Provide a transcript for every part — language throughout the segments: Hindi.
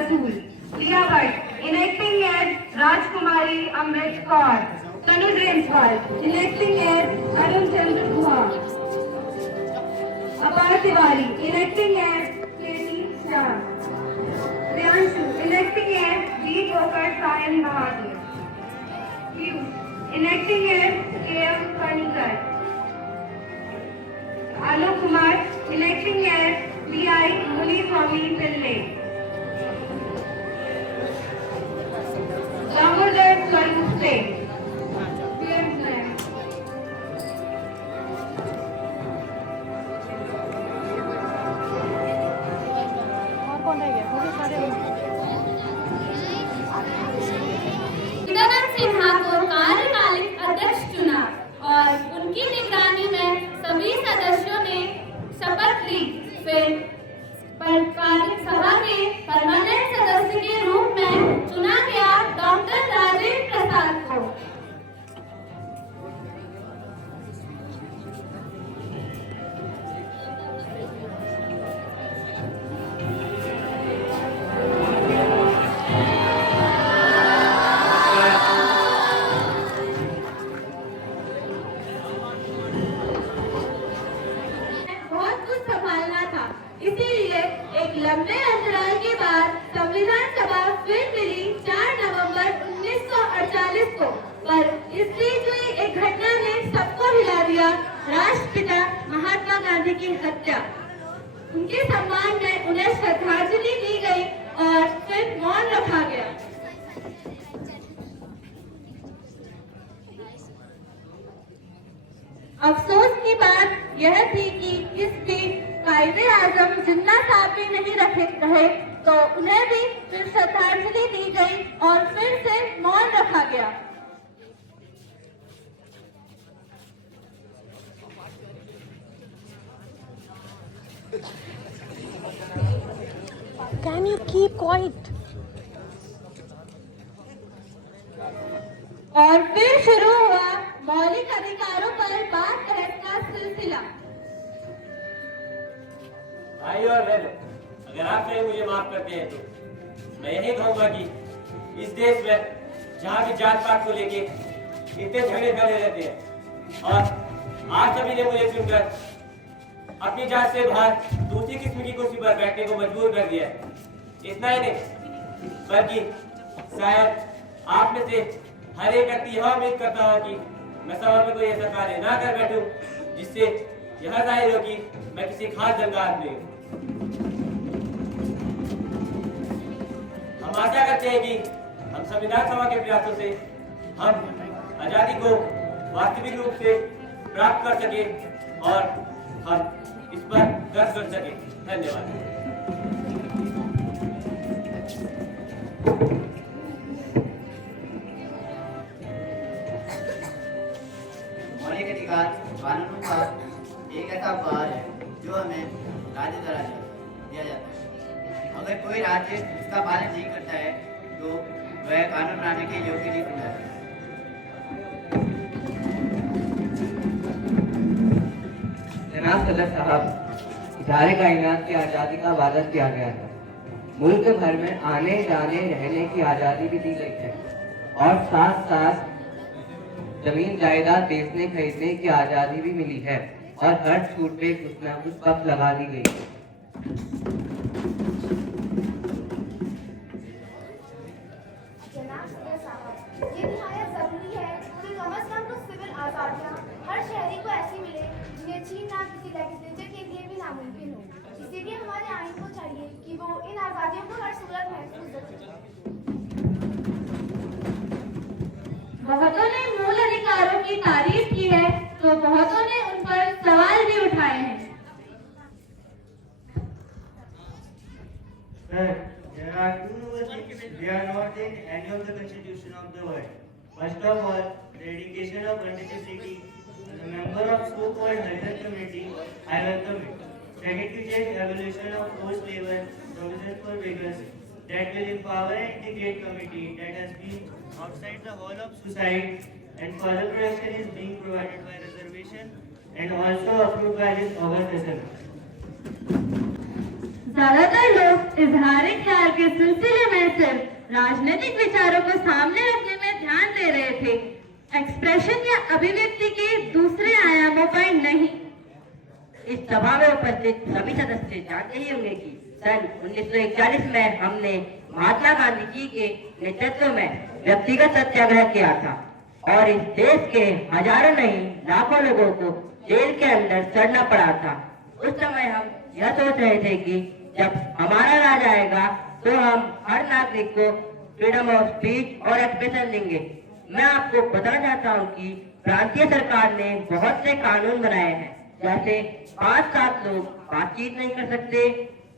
रसूल। लिया Bhatt electing as Rajkumari Amrit Kaur. Tanuj Renswal electing as Arun Chandra Guha. Apar Tiwari electing as KT Shah. Priyanshu electing as D Kokar Sayan Bahadur. Electing as KM. Karnikar. Alok Kumar electing as DI. Muniswamy Pillay. Damodar Swaroop से सिन्हा को कार्यकालिक अध्यक्ष चुना और उनकी निगरानी में सभी सदस्यों ने शपथ ली। फिर कार्यकारिणी सभा के परमानेंट सदस्य के रूप में चुना गया डॉक्टर राजेंद्र प्रसाद को। लंबे अंतराल के बाद संविधान सभा फिर मिली 4 नवंबर 1948 को, पर इस बीच हुई एक घटना ने सबको हिला दिया। राष्ट्रपिता महात्मा गांधी की हत्या। उनके सम्मान में उन्हें श्रद्धांजलि दी गई और फिर मौन रखा गया। अफसोस की बात यह थी कि इस बीच कायदे आजम जिन्ना साहब भी नहीं रहे, तो उन्हें भी फिर श्रद्धांजलि दी गई और फिर से मौन रखा गया। Can you keep quiet? और फिर शुरू हुआ मौलिक अधिकारों पर बात बहस का सिलसिला। भाई और बहनों, अगर आप चाहे मुझे माफ करते हैं तो मैं यही कहूंगा कि इस देश में जहाँ भी जात पात को लेके इतने झगड़े फैले रहते हैं और आज सभी ने मुझे चुनकर अपनी जात से बाहर दूसरी किस्म की कुर्सी पर बैठने को मजबूर कर दिया है। इतना ही नहीं बल्कि शायद आप में से हर एक व्यक्ति यह उम्मीद करता हो कि मैं सभा में कोई ऐसा कार्य ना कर बैठूं जिससे यह जाहिर हो कि मैं किसी खास दल का आदमी हूं। हम आशा करते हैं कि हम संविधान सभा के प्रयासों से हम आजादी को वास्तविक रूप से प्राप्त कर सके और हम इस पर गर्व कर सके। धन्यवाद। मौलिक अधिकार कानूनों का एक ऐसा उपहार है जो हमें राज्य द्वारा दिया जाता है। अगर कोई राज्य इसका पालन नहीं करता है तो वह कानून बनाने के योग्य नहीं समझा जाता। जनाब सदर साहब, इदारे कायनात की आज़ादी का वादा किया गया है। मुल्क भर में आने जाने रहने की आज़ादी भी दी गई है और साथ साथ जमीन जायदाद बेचने खरीदने की आज़ादी भी मिली है और हर छूट पे कुछ न कुछ पक लगा दी गई है। जनाब सदर साहब, ये निहायत जरूरी है कि कम से कम कुछ सिविल आज़ादियाँ हर शहरी को ऐसी मिले जिन्हें छीनना किसी लेजिस्लेचर के लिए भी नामुमकिन हो। इसीलिए हमारे आइन को चाहिए कि वो इन आज़ादियों को हर सूरत महफूज रखे। बहुतों ने मूल अधिकारों की तारीफ की है तो बहुतों ने उन पर सवाल भी उठाए हैं। Sir, there are two things they are not in any of the constitution of the world. First of all, the eradication of unnecessity. As a member of so-called Haryat community, I welcome it. Second is the abolition of forced labor, provision for beggars, that will empower and integrate community that has been outside the whole of society, and further protection is being provided by reservation and also approved by this August Assembly. ज्यादातर लोग इजहार ख्याल के सिलसिले राजनीतिक विचारों को सामने रखने में ध्यान दे रहे थे, एक्सप्रेशन या अभिव्यक्ति के दूसरे आयामों पर नहीं। इस सभा में उपस्थित सभी सदस्य जानते ही होंगे कि सन 1941 में हमने महात्मा गांधी जी के नेतृत्व में व्यक्तिगत सत्याग्रह किया था और इस देश के हजारों नहीं लाखों लोगों को जेल के अंदर सड़ना पड़ा था। उस समय हम यह सोच रहे थे कि जब हमारा राज आएगा तो हम हर नागरिक को फ्रीडम ऑफ स्पीच और एक्सप्रेशन देंगे। मैं आपको बताना चाहता हूँ कि प्रांतीय सरकार ने बहुत से कानून बनाए हैं, जैसे 5-7 लोग बातचीत नहीं कर सकते,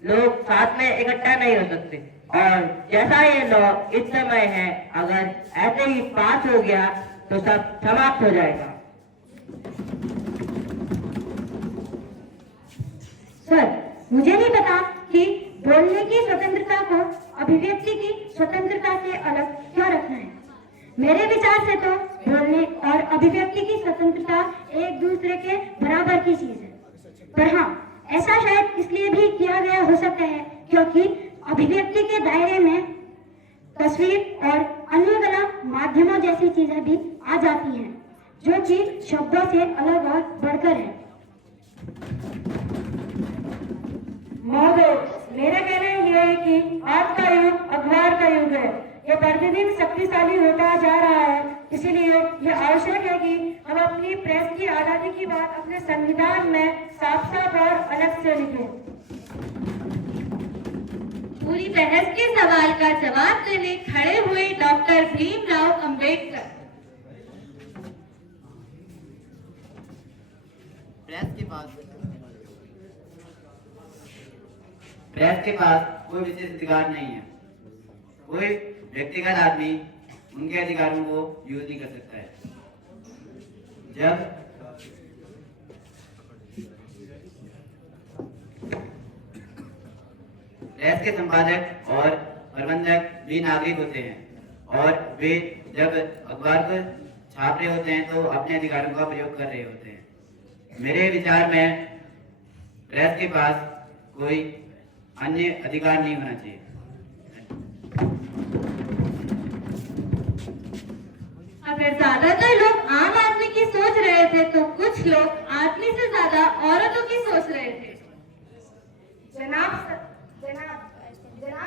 लोग साथ में इकट्ठा नहीं हो सकते, और जैसा ये लॉ इस समय है, अगर ऐसे ही पास हो गया तो सब समाप्त हो जाएगा। सर, मुझे नहीं पता कि बोलने की स्वतंत्रता को अभिव्यक्ति की स्वतंत्रता से अलग क्यों रखना है। मेरे विचार से तो बोलने और अभिव्यक्ति की स्वतंत्रता एक दूसरे के बराबर की चीज है, पर हाँ, ऐसा शायद इसलिए भी किया गया हो सकता है क्योंकि अभिव्यक्ति के दायरे में तस्वीर और अन्य कला माध्यमों जैसी चीजें भी आ जाती हैं, जो कि शब्दों से अलग और बढ़कर है। महोदय, मेरा कहना यह है कि आज का युग अखबार का युग है। ये प्रतिदिन शक्तिशाली होता जा रहा है, इसीलिए यह आवश्यक है कि हम अपनी प्रेस की आजादी की बात अपने संविधान में साफ साफ और अलग से लिखें। पूरी बहस के सवाल का जवाब देने खड़े हुए डॉक्टर भीमराव अंबेडकर। प्रेस के पास कोई विशेष अधिकार नहीं है। कोई व्यक्तिगत आदमी उनके अधिकारों को यूज नहीं कर सकता है। जब प्रेस के संपादक और प्रबंधक भी नागरिक होते हैं और वे जब अखबार को छाप रहे होते हैं तो अपने अधिकारों का प्रयोग कर रहे होते हैं। मेरे विचार में प्रेस के पास कोई अन्य अधिकार नहीं होना चाहिए। अगर ज्यादातर लोग आम आदमी की सोच रहे थे तो कुछ लोग आदमी से ज्यादा औरतों की सोच रहे थे। जनाब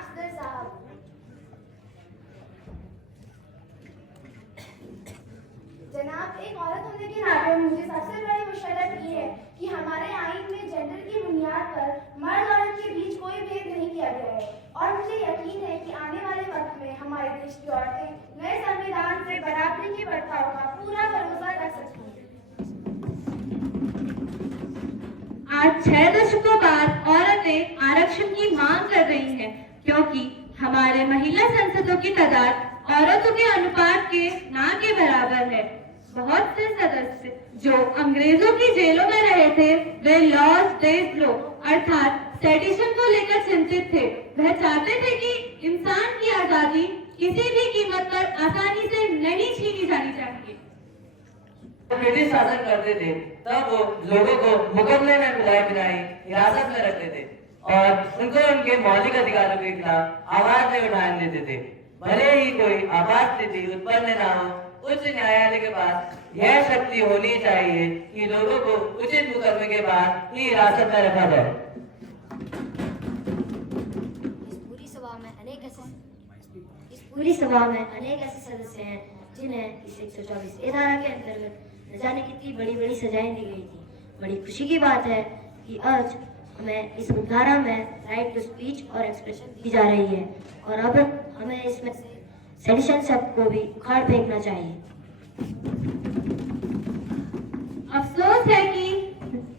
सदर साहब, जनाब, एक औरत होने के नाते मुझे सबसे बड़ी मुशर्रत ये है कि हमारे आईन में जेंडर की बुनियाद पर मर्द और औरत के बीच कोई भेद नहीं किया गया है, और मुझे यकीन है कि आने वाले वक्त में हमारे देश की औरतें नए संविधान से बराबरी की प्रथाओं का पूरा भरोसा रख सकती हैं। आज 6 दशकों बाद औरतें आरक्षण की मांग कर रही हैं, क्योंकि हमारे महिला सांसदों की तादाद औरतों के अनुपात के ना के बराबर है। बहुत से सदस्य जो अंग्रेजों की जेलों में रहे थे, वे लॉज डेज लो अर्थात सेडिशन को लेकर चिंतित थे। वह चाहते थे कि इंसान की आजादी किसी भी कीमत पर आसानी से नहीं छीनी जानी चाहिए। ब्रिटिश शासन करते थे तब वो लोगों को मुकदमे में बुलाए बिनाई हिरासत में रखते थे और उनको उनके मौलिक अधिकारों के खिलाफ आवाज नहीं उठाने देते थे। भले ही कोई आपात स्थिति उत्पन्न ना हो, उच्च न्यायालय के पास यह शक्ति होनी चाहिए कि लोगों को उचित मुकदमे के बाद ही हिरासत में रखा जाए। इस पूरी सभा में अनेक ऐसे सदस्य हैं जिन्हें इस 124 धारा के अंतर्गत न जाने कितनी बड़ी बड़ी सजाएं दी गई थी। बड़ी खुशी की बात है कि आज हमें इस धारा में राइट टू स्पीच और एक्सप्रेशन दी जा रही है, और अब हमें इसमें सेडिशन शब्द को भी उखाड़ फेंकना चाहिए। अफसोस है कि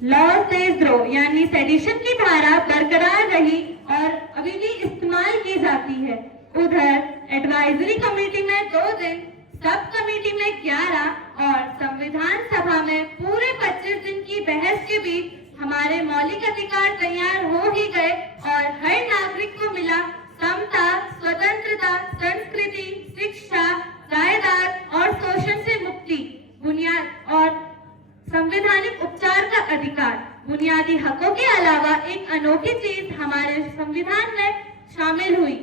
लॉज डेज लो यानी सेडिशन की धारा बरकरार रही और अभी भी इस्तेमाल की जाती है। उधर एडवाइजरी कमेटी में 2 दिन, सब कमेटी में 11 और संविधान सभा में पूरे 25 दिन की बहस के बीच हमारे मौलिक अधिकार तैयार हो ही गए और हर नागरिक को मिला समता, स्वतंत्रता, संस्कृति, शिक्षा, जायदाद और शोषण से मुक्ति, बुनियाद और संवैधानिक उपचार का अधिकार। बुनियादी हकों के अलावा एक अनोखी चीज हमारे संविधान में शामिल हुई,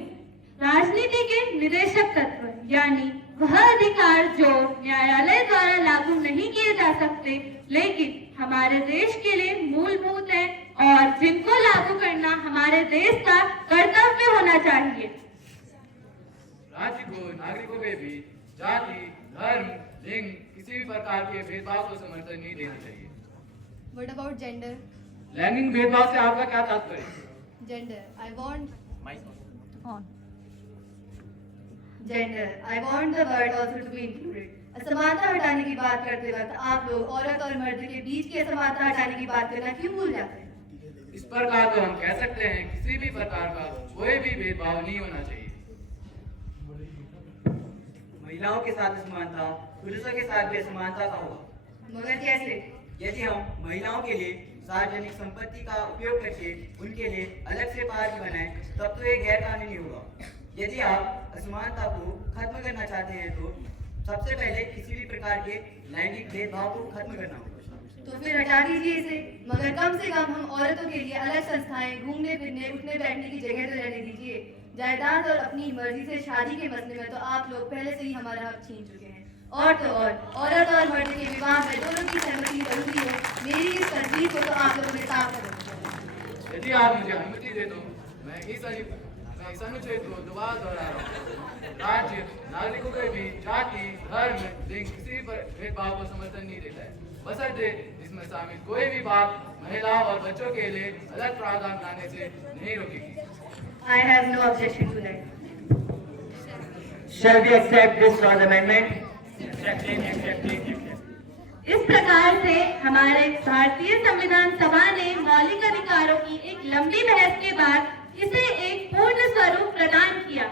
राजनीति समिति के निदेशक तत्व यानी वह अधिकार जो न्यायालय द्वारा लागू नहीं किए जा सकते लेकिन हमारे देश के लिए मूलभूत है और जिनको लागू करना हमारे देश का कर्तव्य होना चाहिए। राज्य को नागरिकों के बीच जाति, धर्म, लिंग किसी भी प्रकार के भेदभाव को समर्थन नहीं देना चाहिए। What about gender? लैंगिक भेदभाव से आपका क्या तात्पर्य? Gender. I want the word also to be included. असमानता हटाने की बात करते वक्त आप लोग औरत और मर्द के बीच की असमानता हटाने की बात करना क्यों भूल जाते हैं? इस प्रकार तो हम कह सकते हैं किसी भी प्रकार का कोई भी भेदभाव नहीं होना चाहिए। महिलाओं के साथ असमानता पुरुषों के साथ भी असमानता का होगा। मगर कैसे? यदि हम महिलाओं के लिए सार्वजनिक संपत्ति का उपयोग करके उनके लिए अलग से पार्क बनाएं तब तो ये गैर कानूनी होगा। यदि आप असमानता को खत्म करना चाहते हैं तो सबसे पहले किसी भी प्रकार के लैंगिक भेदभाव को खत्म करना होगा। तो फिर हटा दीजिए इसे। मगर कम से कम हम औरतों के लिए अलग संस्थाएं, घूमने फिरने उठने बैठने की जगह तो रहने दीजिए। जायदाद और अपनी मर्जी से शादी के मसले में तो आप लोग पहले से ही हमारा हक छीन चुके हैं। और तो और औरत और मर्द के विवाह में दोनों की सहमति जरूरी है। मेरी इस तरजीह को तो आप लोगों ने साफ करो। यदि आप मुझे अनुमति दे दो मैं इस अनुच्छेद को दोबारा दोहरा रहा हूँ। राज्य नागरिकों के बीच जाति, धर्म, लिंग किसी भी भेदभाव को समर्थन नहीं देता है बशर्ते इसमें शामिल कोई भी बात महिलाओं और बच्चों के लिए अलग प्रावधान लाने से नहीं रोकेगी। I have no objection to that. Shall we accept this clause amendment? इस प्रकार से हमारे भारतीय संविधान सभा ने मौलिक अधिकारों की एक लंबी बहस के बाद इसे एक पूर्ण स्वरूप प्रदान किया।